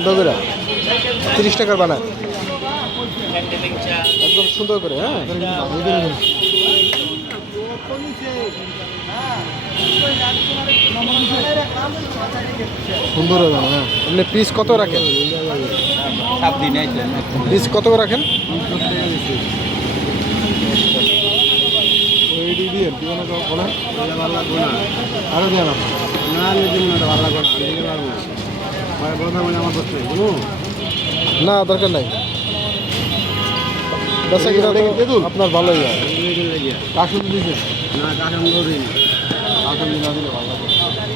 সুন্দর করে 30 টাকার বানায় একদম সুন্দর করে। হ্যাঁ, সুন্দর হবে। হ্যাঁ, এমনি পিস কত রাখেন? পিস কত রাখেন? আরো দেন না, দরকার নাই। আপনার ভালোই হয়।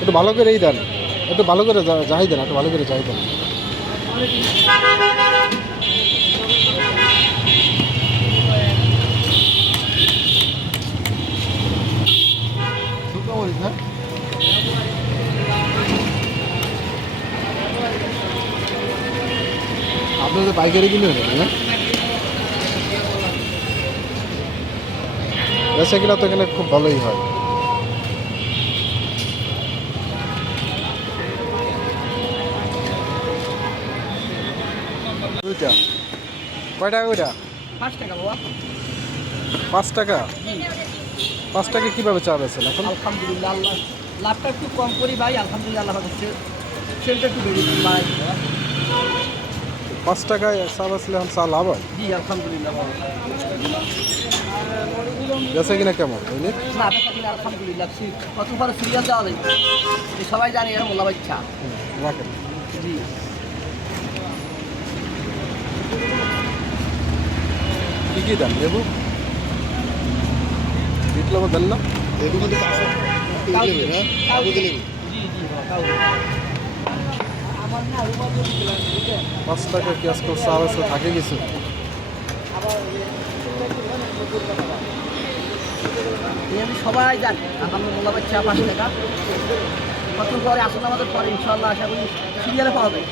একটু ভালো করেই দেন, একটু ভালো করে যাই দেন, একটু ভালো করে যাই দেন। আপনাদের পাইকারি কিনে নেবেন না? বেচা কিনা তো এখানে খুব ভালোই হয়। কয় টাকা ওইটা? 5 টাকা বাবা। 5 টাকা? 5 টাকা কীভাবে চা বেছেন এখন? আলহামদুলিল্লাহ, আল্লাহ লাভটা একটু কম করি ভাই। আলহামদুলিল্লাহ, আল্লাহ হচ্ছে সেলটা একটু বেশি ভাই। 5 টাকায় চা বেচলে এখন চা লাভ হয়? জি আলহামদুলিল্লাহ। বেচা কিনা কেমন বুঝলি? না কিনা আলহামদুলিল্লাহ, কত বড় সিরিয়াল দেওয়া যায় সবাই জানে এর মোল্লা ভাই চা। রাখেন। জি কী কী দেন? লেবু বিট লেবু দেন না? জি জি 5 টাকা কি আজকাল চা বেচলে থাকে কিছু? আমি সবাই জানি আমাদের মোল্লা ভাই চা 5 টাকা। কত পরে আসলে আমাদের পরে ইনশাল্লাহ আশা করি সিরিয়ালে পাওয়া যায়।